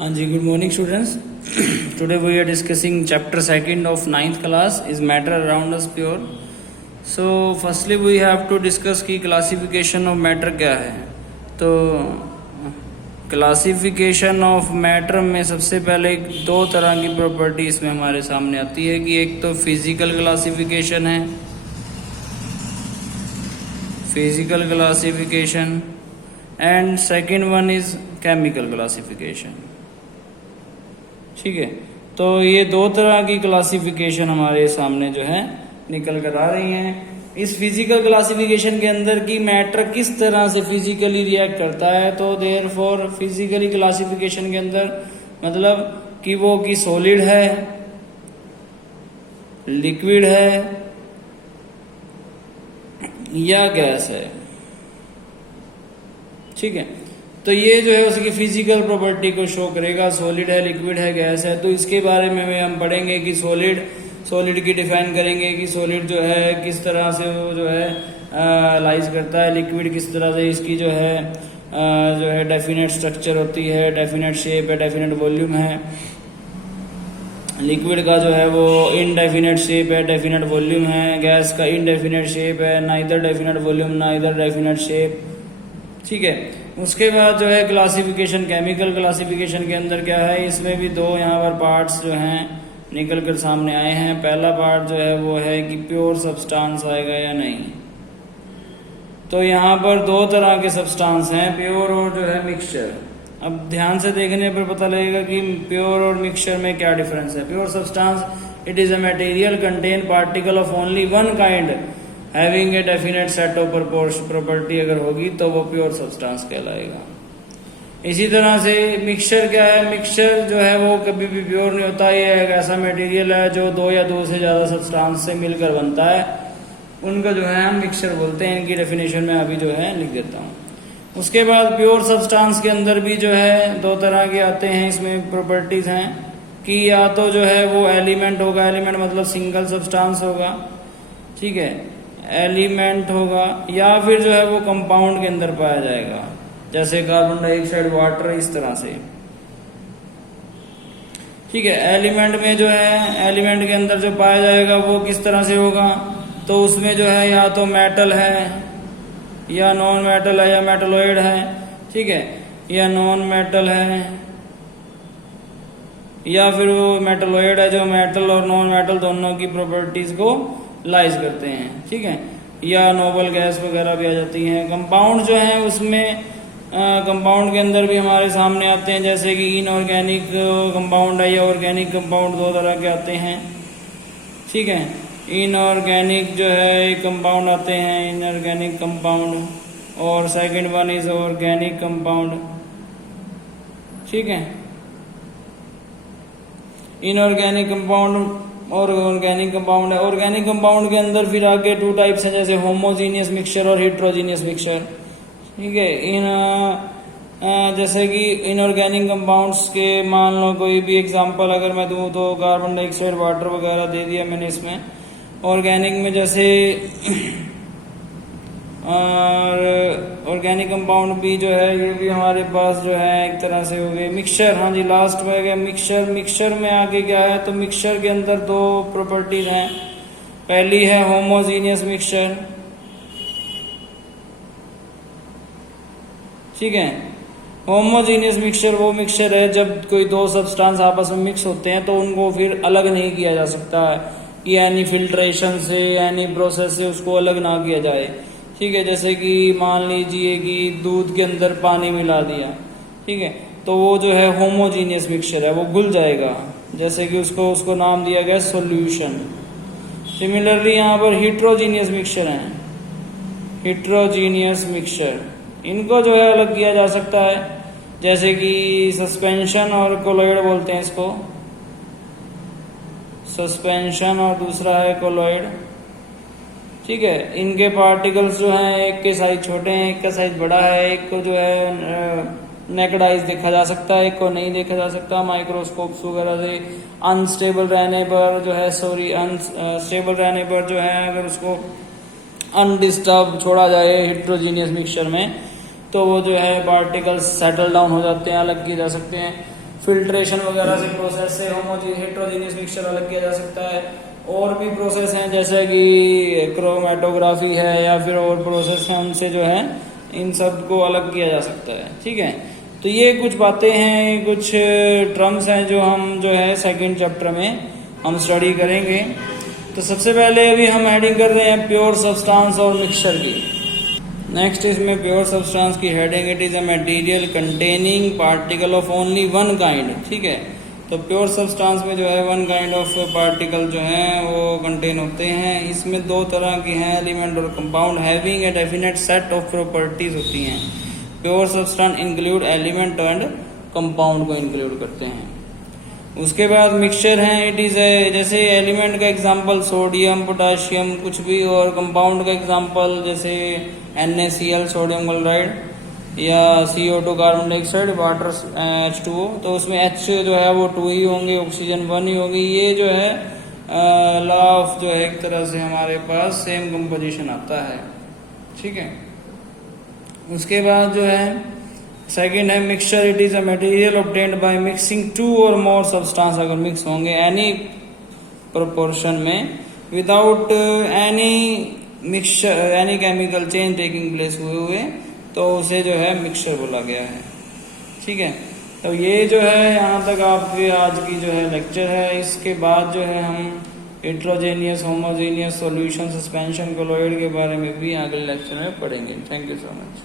हाँ जी, good morning students. Today we are discussing chapter second of ninth class is matter around us pure. So firstly we have to discuss कि classification of matter क्या है. तो classification of matter में सबसे पहले दो तरह की प्रॉपर्टी इसमें हमारे सामने आती है कि एक तो फिजिकल क्लासिफिकेशन है, physical classification, and second one is chemical classification. ठीक है, तो ये दो तरह की क्लासिफिकेशन हमारे सामने जो है निकल कर आ रही हैं. इस फिजिकल क्लासिफिकेशन के अंदर की मैटर किस तरह से फिजिकली रिएक्ट करता है, तो देयर फॉर फिजिकली क्लासिफिकेशन के अंदर मतलब कि वो कि सॉलिड है, लिक्विड है या गैस है. ठीक है, तो ये जो है उसकी फिजिकल प्रॉपर्टी को शो करेगा. सॉलिड है, लिक्विड है, गैस है. तो इसके बारे में हम पढ़ेंगे कि सॉलिड की डिफाइन करेंगे कि सॉलिड जो है किस तरह से वो जो है लाइज करता है, लिक्विड किस तरह से इसकी जो है डेफिनेट स्ट्रक्चर होती है, डेफिनेट शेप है, डेफिनेट वॉल्यूम है. लिक्विड का जो है वो इनडेफिनेट शेप है, डेफिनेट वॉल्यूम है. गैस का इनडेफिनेट शेप है, neither definite volume neither definite shape. ठीक है, उसके बाद जो है क्लासिफिकेशन, केमिकल क्लासिफिकेशन के अंदर क्या है, इसमें भी दो यहाँ पर पार्ट्स जो हैं निकल कर सामने आए हैं. पहला पार्ट जो है वो है कि प्योर सब्सटेंस आएगा या नहीं. तो यहाँ पर दो तरह के सब्सटेंस हैं, प्योर और जो है मिक्सचर. अब ध्यान से देखने पर पता लगेगा कि प्योर और मिक्सचर में क्या डिफरेंस है. Pure substance it is a material contain particle of only one kind having a definite set of property अगर होगी तो वो प्योर सब्सटेंस कहलाएगा. इसी तरह से मिक्सचर क्या है, मिक्सचर जो है वो कभी भी प्योर नहीं होता. ये एक ऐसा मटेरियल है जो दो या दो से ज्यादा सब्सटेंस से मिलकर बनता है, उनका जो है हम मिक्सचर बोलते हैं. इनकी डेफिनेशन में अभी जो है लिख देता हूँ. उसके बाद प्योर सब्सटेंस के अंदर भी जो है दो तरह के आते हैं. इसमें प्रॉपर्टीज हैं कि या तो जो है वो एलिमेंट होगा, एलिमेंट मतलब सिंगल सब्सटेंस होगा, ठीक है, एलिमेंट होगा, या फिर जो है वो कंपाउंड के अंदर पाया जाएगा, जैसे कार्बन डाइऑक्साइड, वाटर, इस तरह से. ठीक है, एलिमेंट में जो है एलिमेंट के अंदर जो पाया जाएगा वो किस तरह से होगा, तो उसमें जो है या तो मेटल है या नॉन मेटल है या मेटलॉइड है. ठीक है, या नॉन मेटल है या फिर वो मेटलॉइड है जो मेटल और नॉन मेटल दोनों की प्रॉपर्टीज को लाइज करते हैं. ठीक है, या नोबल गैस वगैरह भी आ जाती हैं. कंपाउंड जो है उसमें कंपाउंड के अंदर भी हमारे सामने आते हैं, जैसे कि इनऑर्गेनिक कंपाउंड है या ऑर्गेनिक कंपाउंड, दो तरह के आते हैं. ठीक है, इनऑर्गेनिक जो है कंपाउंड आते हैं, इनऑर्गेनिक कंपाउंड, और second one is organic compound. ठीक है, इनऑर्गेनिक कंपाउंड और ऑर्गेनिक कंपाउंड है. ऑर्गेनिक कंपाउंड के अंदर फिर आगे टू टाइप्स हैं, जैसे होमोजीनियस मिक्सचर और हेट्रोजीनियस मिक्सचर. ठीक है, जैसे कि इनऑर्गेनिक कंपाउंड्स के मान लो कोई भी एग्जांपल अगर मैं दूं तो कार्बन डाइऑक्साइड, वाटर वगैरह दे दिया मैंने इसमें. ऑर्गेनिक में जैसे और ऑर्गेनिक कंपाउंड भी जो है ये भी हमारे पास जो है एक तरह से हो गए. मिक्सचर, हाँ जी, लास्ट में गया मिक्सचर. मिक्सचर में आगे क्या है, तो मिक्सचर के अंदर दो प्रॉपर्टीज हैं. पहली है होमोजीनियस मिक्सचर. ठीक है, होमोजीनियस मिक्सचर वो मिक्सचर है जब कोई दो सब्सटेंस आपस में मिक्स होते हैं तो उनको फिर अलग नहीं किया जा सकता है कि यानी फिल्ट्रेशन से, यानी प्रोसेस से उसको अलग ना किया जाए. ठीक है, जैसे कि मान लीजिए कि दूध के अंदर पानी मिला दिया, ठीक है, तो वो जो है होमोजीनियस मिक्सचर है, वो घुल जाएगा, जैसे कि उसको नाम दिया गया सॉल्यूशन. सिमिलरली यहाँ पर हेट्रोजीनियस मिक्सचर है, हेट्रोजीनियस मिक्सचर, इनको जो है अलग किया जा सकता है, जैसे कि सस्पेंशन और कोलॉइड बोलते हैं इसको, सस्पेंशन और दूसरा है कोलॉइड. ठीक है, इनके पार्टिकल्स जो हैं एक के साइज छोटे हैं, एक का साइज बड़ा है, एक को जो है नेकेड आइज देखा जा सकता है, एक को नहीं देखा जा सकता. माइक्रोस्कोप्स वगैरह से अनस्टेबल रहने पर जो है अनस्टेबल रहने पर जो है अगर उसको अनडिस्टर्ब छोड़ा जाए हेट्रोजीनियस मिक्सचर में तो वो जो है पार्टिकल्स सेटल डाउन हो जाते हैं, अलग किए जा सकते हैं. फिल्ट्रेशन वगैरह से प्रोसेस से हेट्रोजीनियस मिक्सचर अलग किया जा सकता है। और भी प्रोसेस हैं जैसे कि क्रोमेटोग्राफी है या फिर और प्रोसेस हैं, उनसे जो है इन सब को अलग किया जा सकता है। ठीक है, तो ये कुछ बातें हैं, कुछ टर्म्स हैं जो हम जो है सेकंड चैप्टर में हम स्टडी करेंगे। तो सबसे पहले अभी हम हेडिंग कर रहे हैं प्योर सब्सटेंस और मिक्सचर की। नेक्स्ट इसमें प्योर सब्सटेंस की heading, it is a material containing particle of only one kind. ठीक है, तो प्योर सब्सटेंस में जो है वन काइंड ऑफ पार्टिकल जो हैं वो कंटेन होते हैं। इसमें दो तरह के हैं, एलिमेंट और compound, having a definite set of properties होती हैं। Pure substance include element and compound को इंक्लूड करते हैं। उसके बाद मिक्सचर हैं, इट इज जैसे एलिमेंट का एग्जांपल सोडियम, पोटाशियम कुछ भी, और कंपाउंड का एग्जांपल जैसे NaCl सोडियम क्लोराइड या CO2 carbon dioxide, water H2O। तो उसमें H जो है वो 2 ही होंगे, ऑक्सीजन 1 ही होगी। ये जो है लॉ ऑफ जो है एक तरह से हमारे पास सेम कंपोजिशन आता है। ठीक है, उसके बाद जो है सेकेंड है mixture, it is a material obtained by mixing 2 और मोर सब्सटेंस। अगर मिक्स होंगे एनी प्रोपोर्शन में without any mixture any chemical change taking place हुए तो उसे जो है मिक्सचर बोला गया है। ठीक है, तो ये जो है यहाँ तक आपके आज की जो है लेक्चर है। इसके बाद जो है हम heterogeneous, homogeneous solution, suspension, colloid के बारे में भी अगले लेक्चर में पढ़ेंगे। Thank you so much.